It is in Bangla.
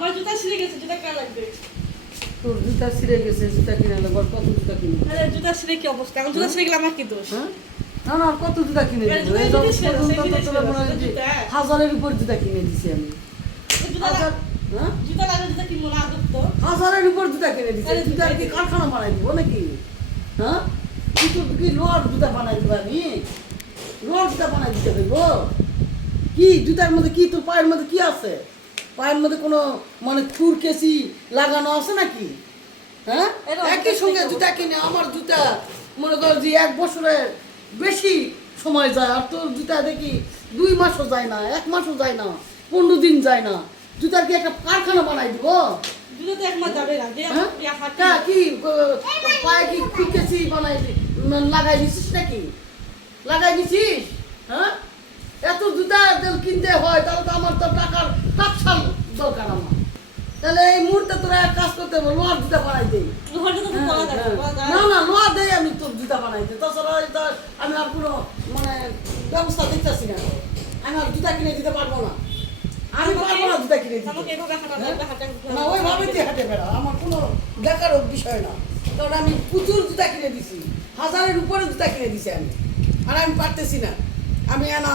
আমার জুতা ছিঁড়ে গেছে জুতা কেন লাগবে? তোর জুতা ছিঁড়ে গেছে জুতা কিনে বল কত জুতা কিনে? আরে জুতা ছিঁড়ে কি অবস্থা? এখন জুতা ছিঁড়ে গেলে আমার কি দোষ? হ্যাঁ? না না কত জুতা কিনে হয়? হাজারের উপর জুতা কিনে দিছি আমি। হ্যাঁ? হাজারের উপর জুতা কিনে দিছি। কি কারখানা বানাই দিব নাকি? হ্যাঁ? কি তো কি লোহার জুতা বানাই দিব আমি? লোহার জুতা বানাই দিতে হইব? কি? জুতার মধ্যে কি? তোর পায়ের মধ্যে কি আছে? পায়ের মধ্যে কোনো মানে খুর কেসি লাগানো আছে নাকি? হ্যাঁ? একই সঙ্গে। জুতা কিনে আমার জুতা মনে কর যে এক বছরের বেশি সময় যায় আর তোর জুতা দেখি দুই মাসও যায় না এক মাসও যায় না পনেরো দিন যায় না। জুতার কি একটা কারখানা বানাই দিব? হ্যাঁ? কি পায়ে কি পিকেছি বানাই লাগাই দিছিস নাকি? লাগাই দিছিস? হ্যাঁ? এত জুতা কিনতে হয় তাহলে তো আমার তো টাকার টাকশাল দরকার আমার তাহলে এই মুহূর্তে তোরা এক কাজ করতে হবে লোহার জুতা বানাই দেই হ্যাঁ, হ্যাঁ। না না লোহা দেই আমি তোর জুতা বানাই দিই তাছাড়া আমি আর কোনো মানে ব্যবস্থা দেখতেছি না। আমি আর জুতা কিনে দিতে পারব না। আমি পারব না জুতা কিনে দিতে। লাগবে না ওইভাবে তুই হাঁটে বেড়া। আমার কোনো দেখার বিষয় না। কারণ আমি প্রচুর জুতা কিনে দিছি। হাজারের উপরে জুতা কিনে দিছি আমি। আর আমি পারতেছি না। আমি এনা